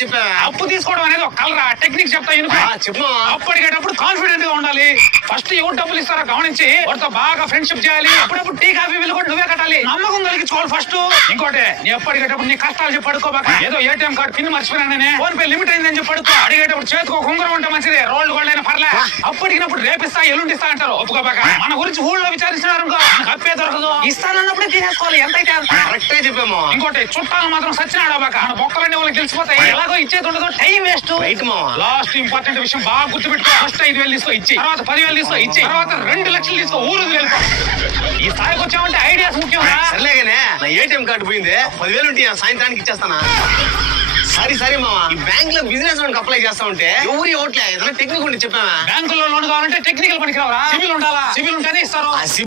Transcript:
చెప్పా. అప్పు తీసుకోవడం అనేది ఒక కలరా, టెక్నిక్ చెప్తా ఇనుకో. చెప్పు. అప్పు అడిగేటప్పుడు కాన్ఫిడెంట్ గా ఉండాలి. ఫస్ట్ ఎవరు డబ్బులు ఇస్తారో గమనించి వాటితో బాగా ఫ్రెండ్షిప్ చేయాలి. అప్పుడప్పుడు టీ కాఫీ బిల్లు కూడా నువ్వే కట్టాలి. నమ్మకం కలిగించుకోవాలి ఫస్ట్. ఇంకోటి, నీ అప్పు అడిగేటప్పుడు నీ కష్టాలు చెప్పి పడుకోబాక. ఏదో ఏటీఎం కార్డు పిన్ మర్చిపోయినానే, ఫోన్ పే లిమిట్ అయిందని చెప్పి పడుకో. అడిగేటప్పుడు చేతికి ఒక ఉంగరం ఉంటే మంచిది, రోల్డ్ గోల్డ్ అయినా పర్లే. అప్పు అడిగినప్పుడు రేపిస్తా ఎల్లుండిస్తా అంటారు, ఒప్పుకోబాక. మన గురించి ఊళ్ళో విచారిస్తున్నారు అనుకో, అప్పే దొరకదు. ఇస్తానన్నప్పుడే తీసేసుకోవాలి, ఎంతైతే అంత. కరెక్టే చెప్పాము. ఇంకోటి, చుట్టాలు మాత్రం సచ్చినాడు బాక. మన బొక్కలన్నీ వాళ్ళకి తెలిసిపోతాయి. ఎలాగో ఇచ్చేది ఉండదు, టైం వేస్ట్. లాస్ట్ ఇంపార్టెంట్ విషయం బాగా గుర్తుపెట్టుకో. ఫస్ట్ 5,000 తీసుకో ఇచ్చి, తర్వాత 10,000 తీసుకో ఇచ్చి, తర్వాత 2 లక్షలు తీసుకో ఊరు వెళ్ళిపో. ఈ స్థాయికి వచ్చామంటే ఐడియాస్ ముఖ్యం. సర్లేగానే, నా ఏటీఎం కార్డు పోయింది, 10,000 ఉంటే సాయంత్రానికి ఇచ్చేస్తానా. సరే మామ, ఈ బ్యాంక్ లో బిజినెస్ లోన్ అప్లై చేస్తా ఉంటే ఎవరి ఓట్లే, ఏదైనా టెక్నిక్ ఉంటే చెప్పావా? బ్యాంకులో లోన్ కావాలంటే టెక్నికల్ పనికి రావరా, సివిల్ ఉండాలా. సివిల్ ఉంటేనే ఇస్తారు.